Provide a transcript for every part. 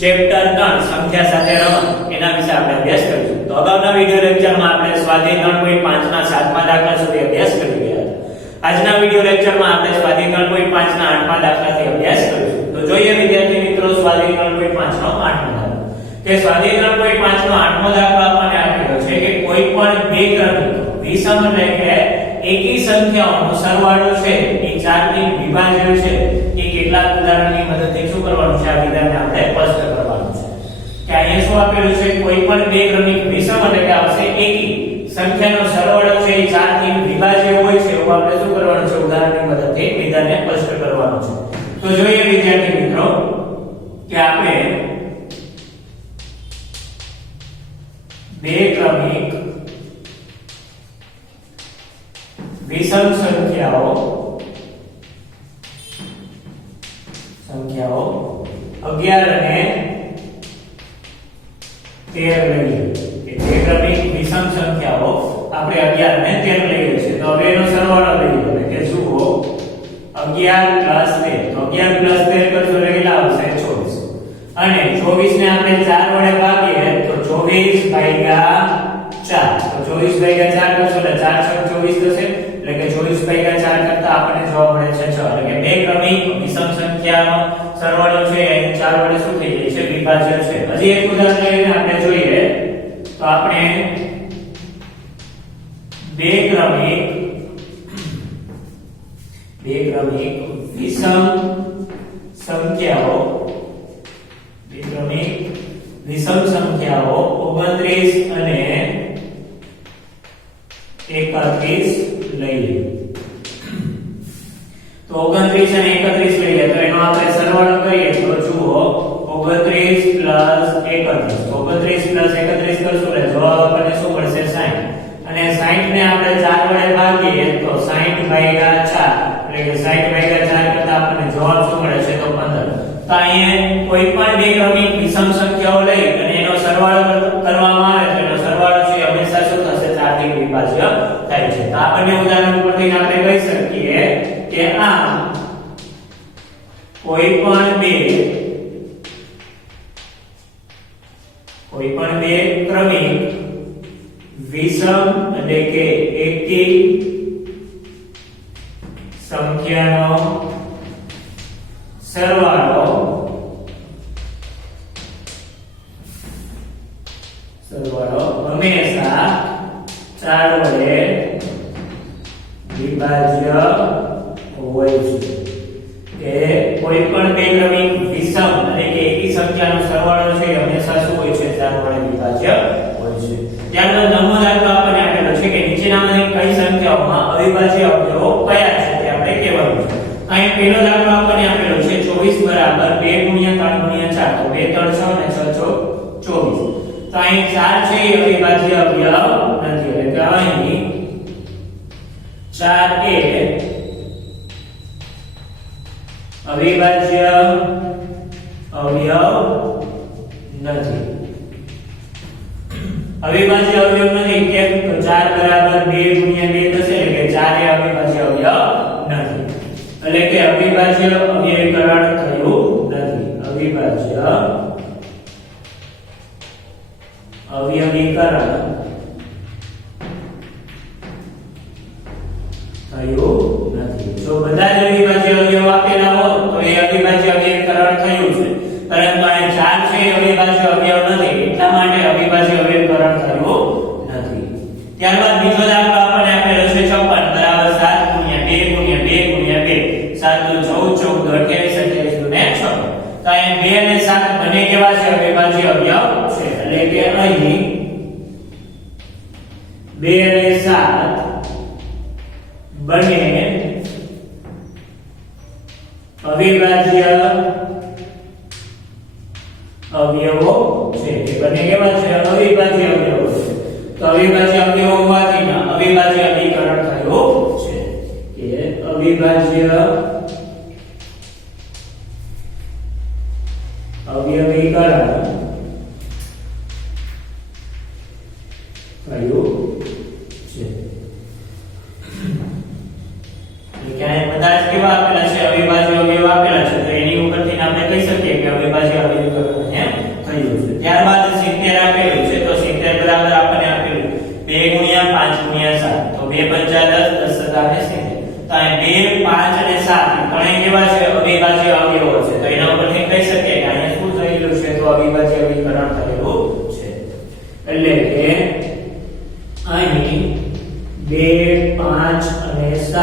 Chapter 3 સંખ્યા સાથે રમત એના વિશે આપણે અભ્યાસ કરીશું. તો અગાઉના વિડિયો લેક્ચરમાં આપણે સ્વાધ્યાય 3.5 ના 7મા દાખલા સુધી અભ્યાસ કરી ગયા હતા. આજના વિડિયો લેક્ચરમાં આપણે સ્વાધ્યાય 3.5 ના 8મા દાખલાથી અભ્યાસ કરીશું. તો જોઈએ વિદ્યાર્થી મિત્રો સ્વાધ્યાય 3.5 નો 8મો દાખલો. કે સ્વાધ્યાય 3.5 નો 8મો દાખલો આપણને આપેલો છે કે કોઈ પણ બે ક્રમિક વિષમ એટલે કે એકી સંખ્યાઓનો સરવાળો છે એ 4 થી વિભાજ્ય છે એ કેટલાક ઉદાહરણની મદદથી શું કરવાનું છે આ વિધાનને આપણે સ્પષ્ટ કરવાનું છે. કે અહીંયા શું આપેલું છે કોઈ પણ બે ક્રમિક વિષમ એટલે કે આવશે એકી સંખ્યાનો સરવાળો છે એ 4 થી વિભાજ્ય હોય છે એવું આપણે શું કરવાનું છે ઉદાહરણની મદદથી વિધાનને સ્પષ્ટ કરવાનું છે. તો જોઈએ વિદ્યાર્થી મિત્રો કે આપણે બે ક્રમિક વિષમ સંખ્યાઓ 11 અને 13 લઈએ. કે બે ક્રમિક વિષમ સંખ્યાઓ આપણે 11 અને 13 લઈએ છીએ. તો હવે એનો સરવાળો લઈએ કે જુઓ 11 + 13. તો 11 + 13 કરશો એટલે કેટલા આવશે 24. અને 24 ને આપણે 4 વડે ભાગીએ તો 24 ભાગ્યા 4. તો 24 ભાગ્યા 4 કરશો એટલે 4 * 6 24 થશે. એટલે કે 24 ભાગ્યા 4 કરતા આપણને જવાબ મળે છે 6. એટલે કે બે ક્રમિક વિષમ સંખ્યાનો સરવાળો છે એ 4 વડે શું થઈ જાય છે વિભાજ્ય છે. હજી એક ઉદાહરણ લઈને આપણે જોઈએ તો આપણે બે ક્રમિક વિષમ સંખ્યાઓ 29 અને 31 લઈએ. તો 29 અને 31 લઈએ તો એનો આપણે સરવાળો કરીએ તો જુઓ 29 + 31. તો 29 + 31 કરશું એટલે જવાબ આપણને શું મળશે 60. અને 60 ને આપણે 4 વડે ભાગીએ તો 60/4. એટલે કે 60/4 કરતા આપણને જવાબ શું મળે છે તો 15. તો અહીંયા કોઈ પણ બે ક્રમિક વિષમ સંખ્યાઓ લઈ અને એનો સરવાળો કરવામાં આવે તો એનો સરવાળો છે હંમેશા શું થશે 4 થી વિભાજ્ય થાય છે. તો આપણને ઉદાહરણ પરથી આપણે કહી શકીએ કે આ કોઈ પણ બે ક્રમિક વિષમ એટલે કે એકી સંખ્યાનો સરવાળો હંમેશા 4 વડે વિભાજ્ય હોય છે. કે કોઈ પણ બે ક્રમિક વિષમ એટલે કે એકી સંખ્યાનો સરવાળો છે હંમેશા શું હોય છે 4 વડે વિભાજ્ય હોય છે. ત્યારબાદ નવમો દાખલો આપણને આપેલો છે કે નીચેનામાંથી કઈ સંખ્યાઓમાં અવિભાજ્ય અવયવો કયા છે તે આપણે કહેવાનું છે. અહીં પહેલો દાખલો આપણને આપેલો છે 24 = 2 × 3 × 4. તો 2 3 6 અને 6 24. તો અહીં 4 છે એ અવિભાજ્ય અવયવ નથી. એટલે કે અહીં 4 એ અવિભાજ્ય અવયવ નથી. અવિભાજ્ય અવયવ નથી કેમ તો 4 = 2 × 2 થશે એટલે કે 4 એ અવિભાજ્ય અવયવ નથી. એટલે કે અવિભાજ્ય અવયવીકરણ થયું નથી. અવિભાજ્ય અવયવીકરણ થયું નથી. જો બધા જ અવિભાજ્ય અવયવ આપેલા હોત તો એ અવિભાજ્ય અવયવીકરણ થયું છે. પરંતુ અહીં 4 છે એ અવિભાજ્ય અવયવ નથી એટલા માટે અવિભાજ્ય અવયવીકરણ થયું નથી. ત્યારબાદ બીજો દાખલો આપણને આપેલો છે 56 = 7 × 2 × 2. 7 × 14 = 28 28 × 6. તો અહીં 2 અને 7 બંને કેવા છે અવિભાજ્ય અવયવ છે. એટલે કે અહીં 2 અને 7 બંને અવિભાજ્ય અવયવો છે. એ બંને કેવા છે અવિભાજ્ય અવયવો છે. તો અવિભાજ્ય અવયવો હોવાથી અવિભાજ્ય અવયવીકરણ થયું છે. કે અવિભાજ્ય અવયવીકરણ થયું છે. એટલે કે બધા જ કેવા આપેલા છે અવિભાજ્ય અવયવ આપેલા છે. તો એની ઉપરથી આપણે કહી શકીએ કે અવિભાજ્ય અવયવીકરણ ત્યારબાદ 70 આપેલું છે તો 70 બરાબર આપણને આપેલું 2 * 5 * 7 તો 2 × 5 = 10 10 * 7 તો આ 2 5 અને 7 ત્રણેય કેવા છે અવિભાજ્ય અવયવો છે તો એના ઉપરથી કહી શકીએ કે અહીંયા શું થયેલું છે તો અવિભાજ્ય અવિકરણ થયેલું છે એટલે કે અહીં 2 5 અને 7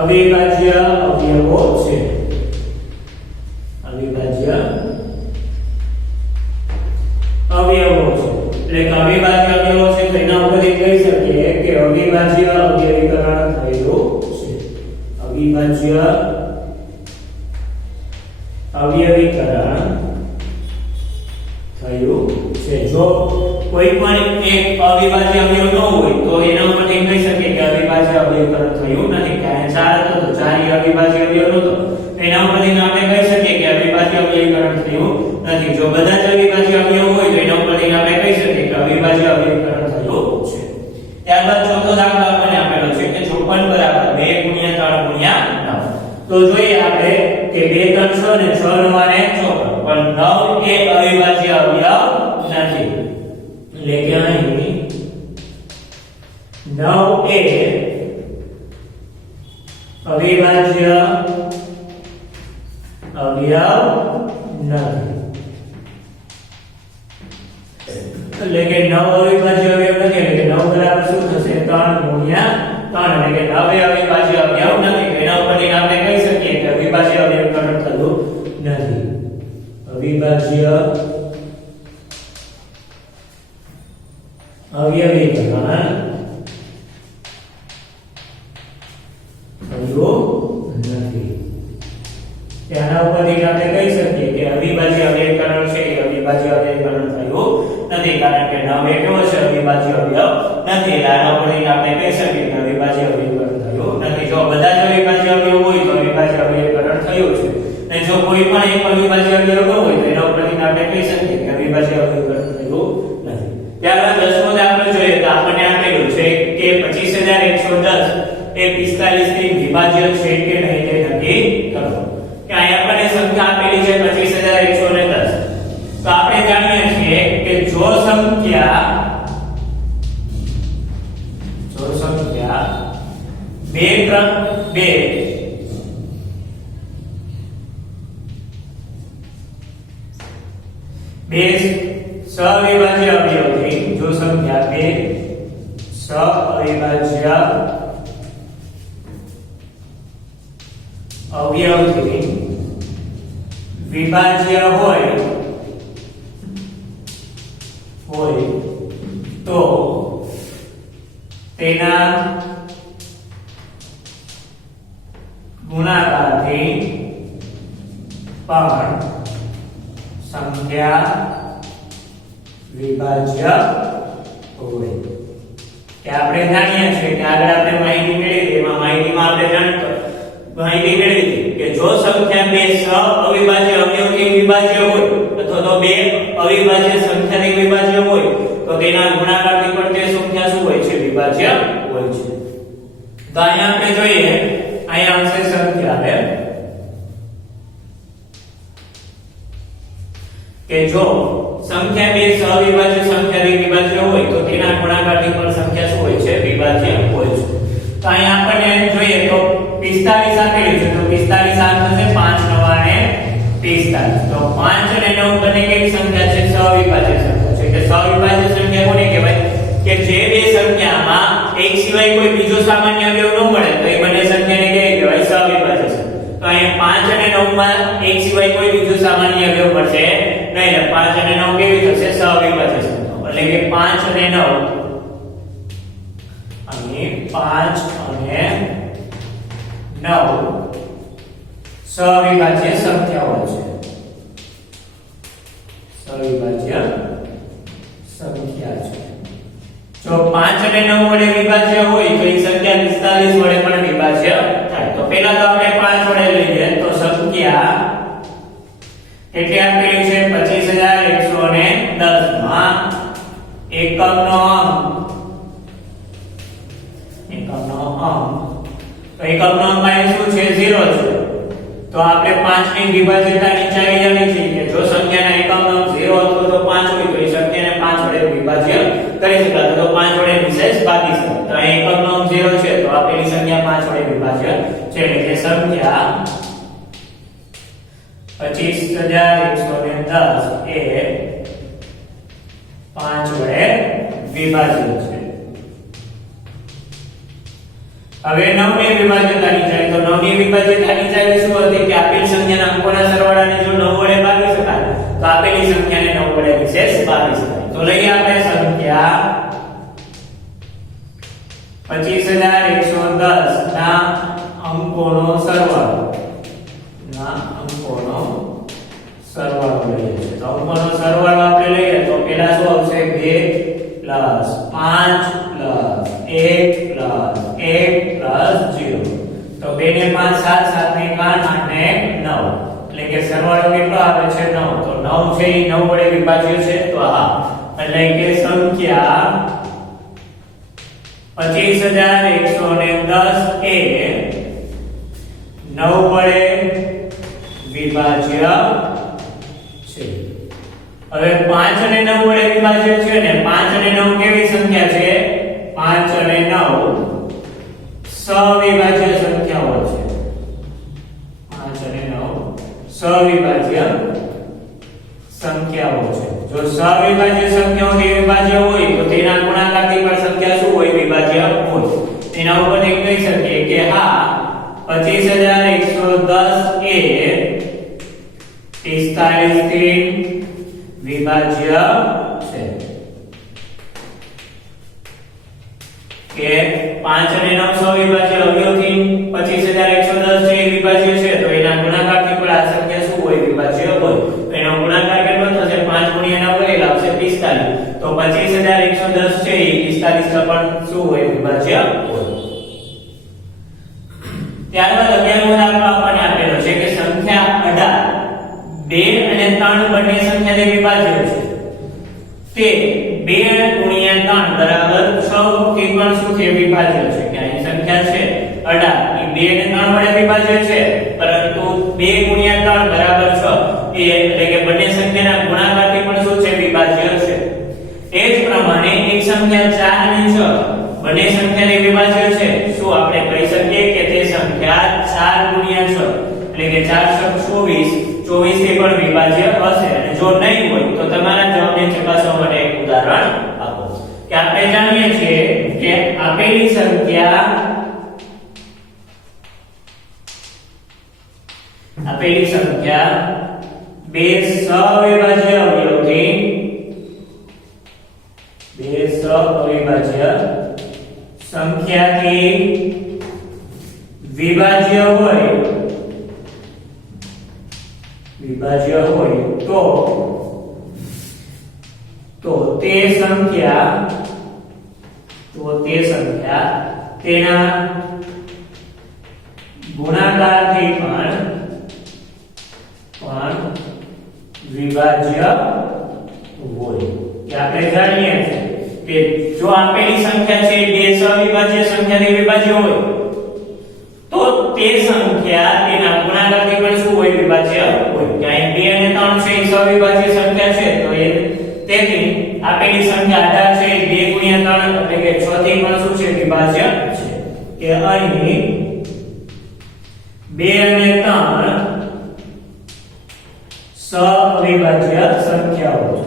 અવિભાજ્ય અવયવો છે અવિભાજ્ય અવયવો છે એટલે કે અવિભાજ્ય અવયવો છે તો એના ઉપરથી કહી શકીએ કે અવિભાજ્ય અવયવીકરણ થયેલું છે અવિભાજ્ય અવયવીકરણ થયું છે જો કોઈ પણ એક અવિભાજ્ય અવયવ ન હોય તો એના ઉપરથી કહી શકીએ કે અવિભાજ્ય અવયવીકરણ થયું નથી કારણ ચાર હતો તો ચાર અવિભાજ્ય અવયવ નહોતો એના ઉપરથી આપણે કહી શકીએ કે અવિભાજ્ય અવયવીકરણ થયું નથી જો બધા જ અવિભાજ્ય અવયવ હોય તો એના ઉપરથી આપણે કહી શકીએ કે અવિભાજ્ય અવયવીકરણ થયું છે ત્યારબાદ ચોથો દાખલો આપણને આપેલો છે કે 54 બરાબર 2 * 3 * 9 તો જોઈએ આપણે કે 2 × 6 ને 6 * 9 = 54 પણ 9 એ અવિભાજ્ય અવયવ નથી એટલે કે અહીં 9 એ અવિભાજ્ય અવયવ નથી એટલે કે 9 અવિભાજ્ય અવયવ નથી એટલે કે 9 બરાબર શું થશે 3 * 3 એટલે કે 9 એ અવિભાજ્ય અવયવ નથી એના ઉપરથી આપણે કહી શકીએ કે અવિભાજ્ય અવયવીકરણ થયું નથી અવિભાજ્ય અવયવીકરણ થયું નથી તેના ઉપરથી આપણે કહી શકીએ કે અવિભાજ્ય અવયવીકરણ છે એ અવિભાજ્ય અવયવીકરણ થયું નથી કારણ કે 9 એ કેવો છે અવિભાજ્ય અવયવ નથી એટલે આના ઉપરથી આપણે કહી શકીએ કે અવિભાજ્ય અવયવીકરણ થયું નથી જો બધા જ અવિભાજ્ય અવયવ હોય તો અવિભાજ્ય અવયવીકરણ થયું છે અને જો કોઈ પણ એક અવિભાજ્ય અવયવ ન હોય તો એના ઉપરથી આપણે કહી શકીએ કે અવિભાજ્ય અવયવીકરણ થયું નથી ત્યારબાદ 10મો દાખલો જોઈએ તો આપણને આપેલું છે કે 25110 એ 45 થી વિભાજ્ય છે કે નહીં તે નક્કી કરો કે અહીં આપણને સંખ્યા આપેલી છે 25110 તો આપણે જાણીએ છીએ કે જો સંખ્યા 2 સવિભાજ્ય અવયવથી જો સંખ્યા 2 સવિભાજ્ય અવયવથી વિભાજ્ય હોય તો તેના ગુણાકારથી પણ સંખ્યા વિભાજ્ય હોય કે આપણે જાણીએ છીએ કે આગળ આપણે માહિતી મેળવી એમાં માહિતીમાં આપણે માહિતી મેળવી હતી કે જો સંખ્યા 2 સઅવિભાજ્ય અવયવથી વિભાજ્ય હોય અથવા તો 2 અવિભાજ્ય સંખ્યાથી વિભાજ્ય હોય તો તેના ગુણાકારથી પણ તે સંખ્યા શું હોય છે વિભાજ્ય હોય છે તો અહીંયા આપણે જોઈએ અહીંયા આવશે સંખ્યા આવે કે જો સંખ્યા 2 સઅવિભાજ્ય સંખ્યાથી વિભાજ્ય હોય તો તેના ગુણાકારથી પણ સંખ્યા શું હોય છે વિભાજ્ય હોય છે તો અહીંયા આપણને જોઈએ તો 45 આપેલું છે તો 45 આ થશે 5 * 9 = 45 તો 5 અને 9 બંને કેવી સંખ્યા છે સઅવિભાજ્ય સંખ્યા છે કે સઅવિભાજ્ય સંખ્યા કોને કહેવાય કે જે બે સંખ્યામાં એક સિવાય કોઈ બીજો સામાન્ય અવયવ ન મળે તો એ બંને સંખ્યાને કેવી કહેવાય સઅવિભાજ્ય સંખ્યા તો અહીંયા 5 અને 9 માં એક સિવાય કોઈ બીજો સામાન્ય અવયવ મળશે નહીં એટલે 5 અને 9 કેવી થશે સઅવિભાજ્ય સંખ્યા એટલે કે 5 અને 9 અહીં 5 અને 9 સવિભાજ્ય સંખ્યાઓ છે સવિભાજ્ય સંખ્યા છે જો 5 અને 9 વડે વિભાજ્ય હોય તો એ સંખ્યા 45 વડે પણ વિભાજ્ય થાય તો પહેલા તો આપણે 5 વડે લઈએ તો સંખ્યા કેટલી આપેલી છે 25110 માં એકમનો અંક તો એકમનો અંક અહીં શું છે 0 છે તો આપણે 5 ની વિભાજ્યતા નીચે આવી જાણી છે કે જો સંખ્યાના છે એટલે કે સંખ્યા 25110 એ 5 વડે વિભાજ્ય છે. હવે 9 ની વિભાજ્યતાની જાય તો 9 ની વિભાજ્યતાની જાય શું હતી કે આપેલ સંખ્યાના અંકોના સરવાળાને જો 9 વડે ભાગી શકાય તો આપેલી સંખ્યાને 9 વડે વિશેષ ભાગી શકાય. તો લઈએ આપણે સંખ્યા 25110 ના અંકોનો સરવાળો લઈએ છીએ. તો અંકોનો સરવાળો આપણે લઈએ તો પહેલા શું આવશે 2 + 5 + 1 + 1 + 0. તો 2 ને 5 7 7 ને 8 8 ને 9 એટલે કે સરવાળો કેટલો આવે છે 9. તો 9 છે એ 9 વડે વિભાજ્ય છે તો હા એટલે કે સંખ્યા 25110 એ 9 વડે વિભાજ્ય છે. હવે 5 અને 9 વડે વિભાજ્ય છે ને 5 અને 9 કેવી સંખ્યા છે 5 અને 9 સવિભાજ્ય સંખ્યાઓ છે. 5 અને 9 સવિભાજ્ય સંખ્યાઓ છે. જો સવિભાજ્ય સંખ્યાઓથી વિભાજ્ય હોય તો તેના ગુણાકારથી પણ સંખ્યા શું હોય વિભાજ્ય હોય. તેના ઉપરથી કહી શકીએ કે હા 25110 એ 45 થી વિભાજ્ય છે. કે 5 અને 9 સવિભાજ્ય અવયવથી 25110 છે એ વિભાજ્ય છે તો એના ગુણાકારથી પણ આ સંખ્યા શું હોય વિભાજ્ય હોય. તો એનો ગુણાકાર કેટલો થશે 5 × 9 એટલે આવશે 45. તો 25110 છે એ 45 પણ શું હોય વિભાજ્ય હોય. ત્યારબાદ 11મો દાખલો આપણને આપેલો છે કે સંખ્યા 18 2 અને 3 બંને સંખ્યાને વિભાજ્ય છે. તે 2 × 3 બરાબર 6 થી પણ શું છે વિભાજ્ય છે. કે અહીં સંખ્યા છે 18 એ 2 અને 3 વડે વિભાજ્ય છે પરંતુ 2 × 3 બરાબર 6 એ એટલે કે બંને સંખ્યાના ગુણાકારથી પણ શું છે વિભાજ્ય છે. એ જ પ્રમાણે એક સંખ્યા 4 અને 6 બંને સંખ્યાને વિભાજ્ય છે. શું આપણે કહી શકીએ કે તે સંખ્યા 4 × 6 એટલે કે 4 * 24 24 થી પણ વિભાજ્ય હશે. અને જો નહીં હોય તો તમારા જવાબને ચકાસવા માટે એક ઉદાહરણ આપો કે આપણે જાણીએ છીએ કે આપેલી સંખ્યા 2 સવિભાજ્ય અવયવથી 2 સવિભાજ્ય સંખ્યાથી વિભાજ્ય હોય તો તે સંખ્યા તેના ગુણાકારથી પણ વિભાજ્ય હોય. કે આપણે જાણીએ કે જો આપેલી સંખ્યા છે 2 સવિભાજ્ય સંખ્યાથી વિભાજ્ય હોય તો તે સંખ્યા તેના ગુણાકારથી પણ શું હોય વિભાજ્ય હોય. કે અહીં 2 અને 3 છે એ સવિભાજ્ય સંખ્યા છે તો એ તેથી આપેલી સંખ્યા 18 છે 2 × 3 એટલે કે 6 થી પણ શું છે વિભાજ્ય છે. કે અહીં 2 અને 3 સવિભાજ્ય સંખ્યાઓ છે.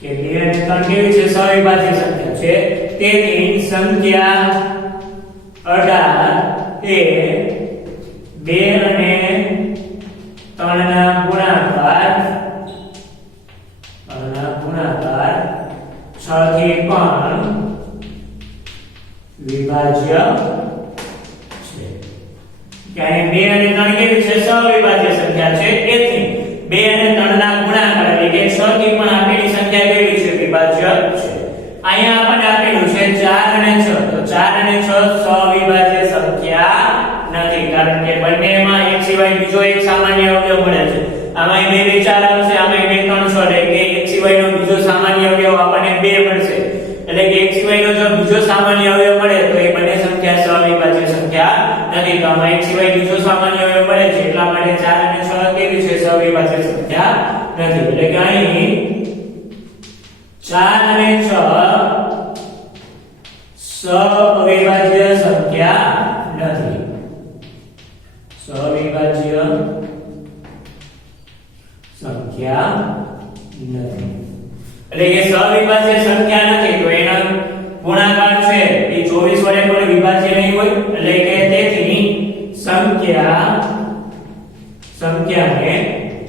કે 2 અને 3 કેવી છે સવિભાજ્ય સંખ્યા છે. તેથી સંખ્યા 18 એ 2 અને 3 ના ગુણાકાર 6 થી પણ વિભાજ્ય છે. કે અહીં 2 અને 3 કેવી છે સવિભાજ્ય સંખ્યા છે. તેથી 2 અને 3 ના ગુણાકાર એટલે કે 6 થી પણ આપેલી સંખ્યા કેવી છે વિભાજ્ય છે. અહીંયા આપણને આપેલું છે 4 અને 6 તો 4 અને 6 સવિભાજ્ય સંખ્યા નથી કારણ કે બંનેમાં એક સિવાય બીજો એક સામાન્ય અવયવ મળે છે. આમાં 2 4 આવશે આમાં 2 3 6 એટલે કે એક સિવાયનો બીજો સામાન્ય અવયવ આપણને 2 મળશે. એટલે કે એક સિવાયનો જો બીજો સામાન્ય અવયવ મળે તો એ બંને સંખ્યા સવિભાજ્ય સંખ્યા નથી. તો આમાં એક સિવાય બીજો સામાન્ય અવયવ મળે છે એટલા માટે 4 અને 6 કેવી છે સવિભાજ્ય સંખ્યા નથી. એટલે કે અહીં 4 4 અને 6 અવિભાજ્ય સંખ્યા નથી. અવિભાજ્ય સંખ્યા નથી એટલે કે સવિભાજ્ય સંખ્યા નથી તો એનો ગુણાકાર છે એ 24 વડે પણ વિભાજ્ય નહીં હોય એટલે કે તેથી સંખ્યાને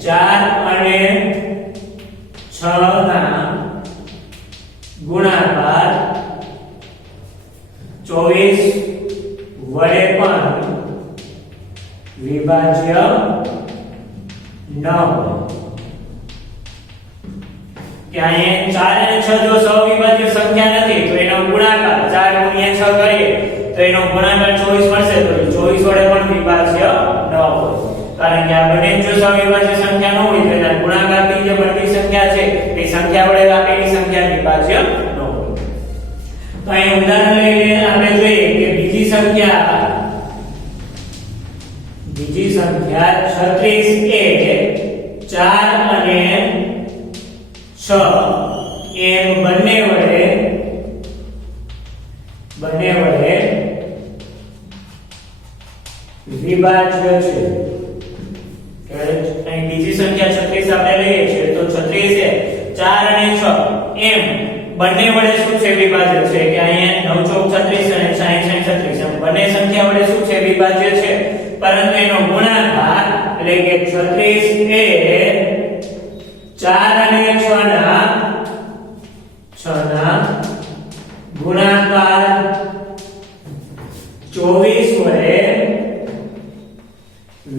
4 અને 6 ના ગુણાકાર 24 વડે પણ વિભાજ્ય ન હોય કે અહીંયા 4 અને 6 જો સવિભાજ્ય સંખ્યા નથી તો એનો ગુણાકાર 4 ગુણ્યા 6 કરીએ તો એનો ગુણાકાર 24 મળશે તો 24 વડે પણ વિભાજ્ય ન હોય કારણ કે આ બંને જો સવિભાજ્ય સંખ્યા ન હોય તો એના ગુણાકારથી જે બનતી સંખ્યા છે તે સંખ્યા વડે આપેલી સંખ્યા વિભાજ્ય ન હોય. તો અહીં ઉદાહરણ લઈને આપણે જોઈએ કે બીજી સંખ્યા 36 એ 4 અને 6 એમ બંને વડે વિભાજ્ય છે કે અહીં બીજી સંખ્યા 36 આપણે લઈએ છીએ તો 36 એ 4 અને 6 એમ બંને વડે શું છે વિભાજ્ય છે કે અહીંયા 9 ચોક 36 અને 60 36 એમ બંને સંખ્યા વડે શું છે વિભાજ્ય છે પરંતુ એનો ગુણાકાર એટલે કે 36 એ 4 અને 6 ના ગુણાકાર 24 વડે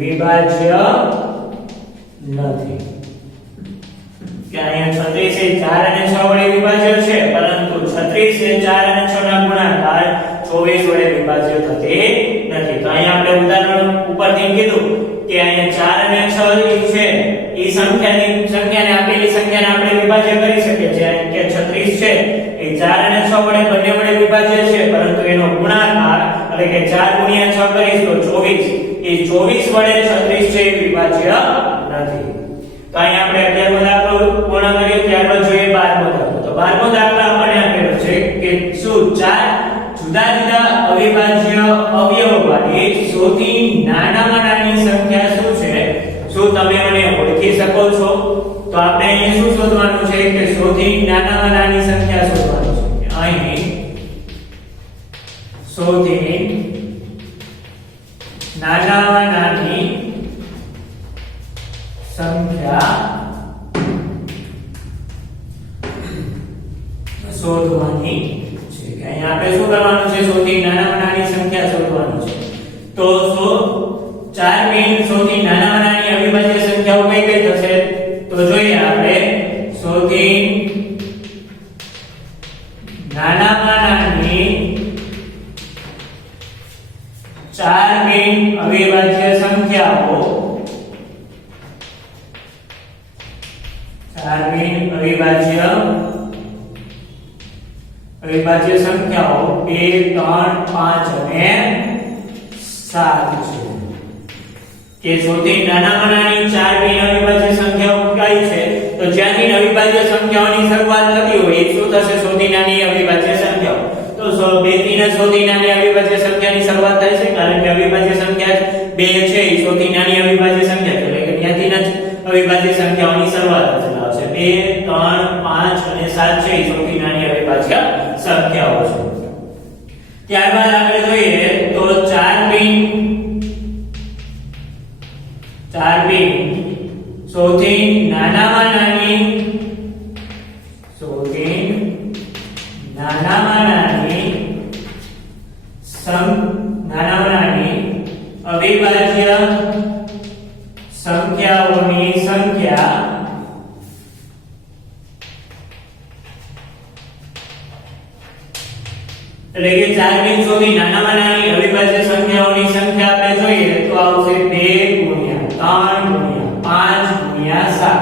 વિભાજ્ય નથી કે અહીંયા 36 એ 4 અને 6 વડે વિભાજ્ય છે પરંતુ 36 એ 4 અને 6 ના ગુણાકાર 24 વડે વિભાજ્ય થતી નથી. તો અહીંયા આપણે ઉદાહરણ ઉપરથી કીધું કે અહીંયા 4 અને 6 છે એ સંખ્યાને આપેલી સંખ્યાને આપણે વિભાજ્ય કરી શકીએ છીએ કે 36 છે એ 4 અને 6 વડે બંને વડે વિભાજ્ય છે પરંતુ એનો ગુણાકાર એટલે કે 4 ગુણ્યા 6 કરીશ તો 24 એ 24 વડે 36 છે એ વિભાજ્ય નથી. તો અહીંયા આપણે 11મો દાખલો પૂર્ણ કર્યો ત્યારબાદ જોઈએ 12મો દાખલો. તો 12મો દાખલો આપણને આપેલો છે કે શું 4 જુદા જુદા અવિભાજ્ય અવયવોમાંથી સૌથી નાનામાં નાની સંખ્યા શું છે? શું તમે મને ઓળખી શકો છો? તો આપણે અહીં શું શોધવાનું છે કે સૌથી નાનામાં નાની સંખ્યા શોધવાની છે. અહીં સૌથી નાનામાં નાની સંખ્યા શોધવાની છે કે અહીંયા આપણે શું કરવાનું છે સૌથી નાનામાં નાની સંખ્યા શોધવાનું છે. તો 4 બિન સૌથી નાનામાં નાની અવિભાજ્ય સંખ્યાઓ કઈ કઈ થશે? તો જોઈએ આપણે સૌથી નાનામાં નાની 4 બિન અવિભાજ્ય સંખ્યાઓ 4 બિન અવિભાજ્ય સંખ્યાઓ 2 3 5 અને 7 છે કે સૌથી નાનામાં નાની 4 બિન અવિભાજ્ય સંખ્યાઓ કઈ છે? તો જ્યાંથી અવિભાજ્ય સંખ્યાઓની શરૂઆત થતી હોય એ શું થશે? સૌથી નાની અવિભાજ્ય સંખ્યાઓ. તો 2 થી સૌથી નાની અવિભાજ્ય સંખ્યાની શરૂઆત થાય છે કારણ કે અવિભાજ્ય સંખ્યા 2 છે એ સૌથી નાની અવિભાજ્ય સંખ્યા છે એટલે કે ત્યાંથી અવિભાજ્ય સંખ્યાઓની શરૂઆત થશે. 2 3 5 અને 7 છે એ સૌથી નાની અવિભાજ્ય સંખ્યાઓ છે. ત્યારબાદ આપણે જોઈએ તો 4 બિન સૌથી નાનામાં નાની અવિભાજ્ય સંખ્યાઓની સંખ્યા એટલે કે 4 બિન સૌથી નાનામાં નાની અવિભાજ્ય સંખ્યાઓની સંખ્યા આપણે જોઈએ તો આવશે 2 ગુણ્યા 3 ગુણ્યા 5 ગુણ્યા 7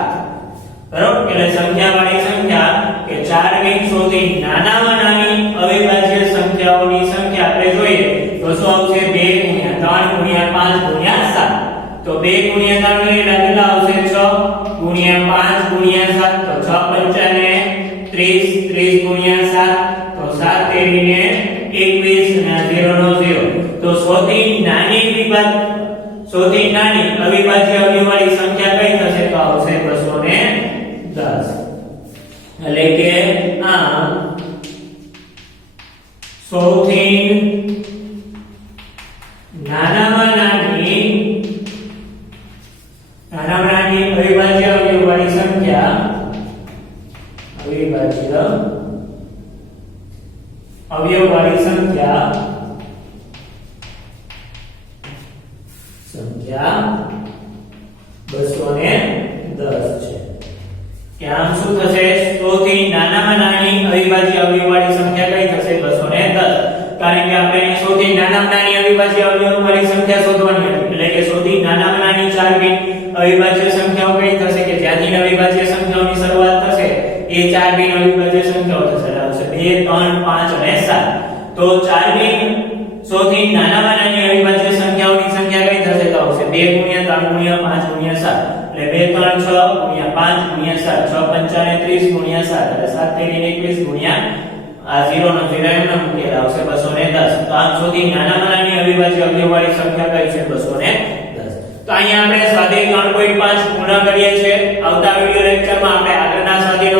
બરાબર. એટલે સંખ્યાવાળી સંખ્યા કે 4 બિન સૌથી નાનામાં નાની અવિભાજ્ય સંખ્યાઓની સંખ્યા આપણે જોઈએ તો શું આવશે 2 ગુણ્યા 3 ગુણ્યા 5 ગુણ્યા 7. તો 2 ગુણ્યા 3 એટલે કેટલા આવશે 6 ગુણ્યા 5 ગુણ્યા 7 તો 6 5 ને 30 30 30 ગુણ્યા 7 તો 7 તેરીને 21 અને 0 નો 0 તો સૌથી નાની અવિભાજ્ય અવયવવાળી સંખ્યા કઈ થશે તો આવશે 210 એટલે કે આ સૌથી નાનામાં નાની અવિભાજ્ય અવયવવાળી સંખ્યા અવયવવાળી સંખ્યા 210 છે કે આમ શું થશે સૌથી નાનામાં નાની અવિભાજ્ય અવયવવાળી સંખ્યા કઈ થશે 210 કારણ કે આપણે સૌથી નાનામાં નાની અવિભાજ્ય અવયવવાળી સંખ્યા શોધવાની હતી એટલે કે સૌથી નાનામાં નાની 4 બિન અવિભાજ્ય સંખ્યાઓ કઈ થશે કે જ્યાંથી અવિભાજ્ય સંખ્યાઓની શરૂઆત થશે એ 4 બિન અવિભાજ્ય સંખ્યાઓ થશે આવશે 2 3 5 અને 7 તો 4 બિન સૌથી નાનામાં નાની અવિભાજ્ય સંખ્યાઓની સંખ્યા કઈ થશે તો આવશે 2 ગુણ્યા 3 ગુણ્યા 5 ગુણ્યા 7 એટલે 2 3 6 ગુણ્યા 5 ગુણ્યા 7 6 5 30 ગુણ્યા 7 એટલે 7 તેરી 21 ગુણ્યા આ 0 નો 0 એમને મૂકેલા આવશે 210 તો આમ સૌથી નાનામાં નાની અવિભાજ્ય અવયવવાળી સંખ્યા કઈ છે 210 તો અહીંયા આપણે સ્વાધ્યાય 3.5 પૂર્ણ કરીએ છીએ આવતા વિડિયો લેક્ચરમાં આપણે આગળના સ્વાધ્યાયનો